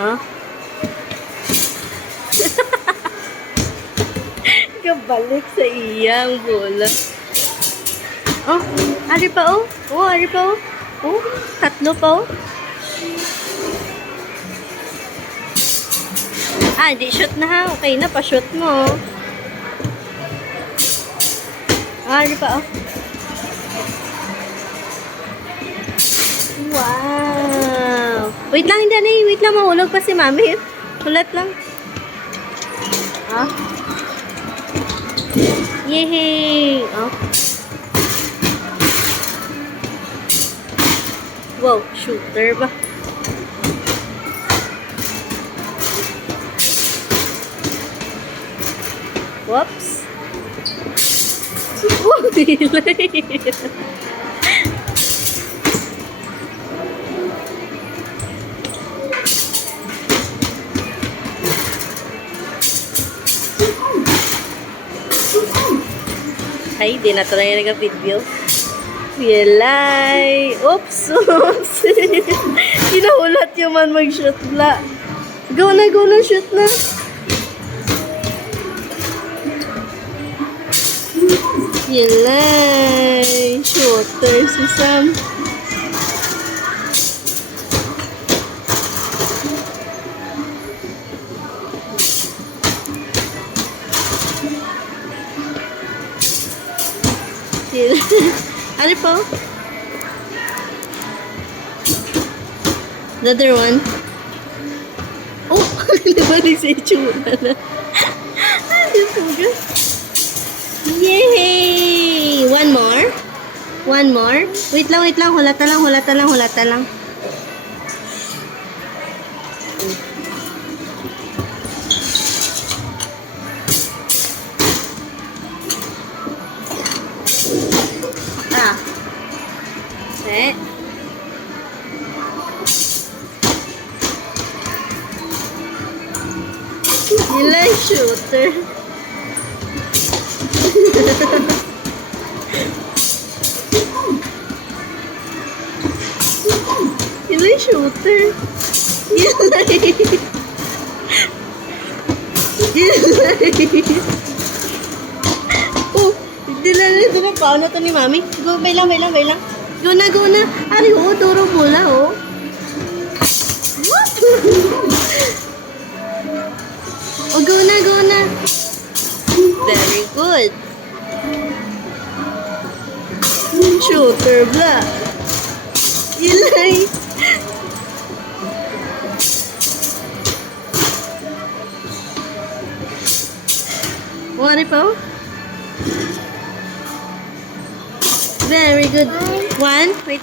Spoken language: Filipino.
Ah? Kabalik sa iyang bola. Oh, ari pa oh. Oh, ari pa oh. Oh, tatlo pa oh. Ah, di shoot na ha. Okay na, pa-shoot mo. Ah, ari pa oh. Wow! Wait lang, hindi na. Wait lang, mahulog pa si mami. Hulat lang. Ah? Yehey! Oh. Wow, shooter ba? Whoops! Oh, delay! Ay, di na talaga nag-video. Yelay! Oops! Oops! Inahulat yung man mag-shoot la. Go na, shoot na! Yelay! Shooter si Sam. Ano po? The other one. Oh! Nabalik sa itsura na. Yay! One more? One more? Wait lang. Hulata lang. Ah. Set. Nilay shooter. Nilay shooter. Nilay. Oh, dilala ito pa. Paano to ni mami? Go, bay lang. Go na. Ari, oh, duro bola, oh. Oh, go na. Very good. Shooter bla. Ilay. Wari pa, oh. Very good. One. Wait.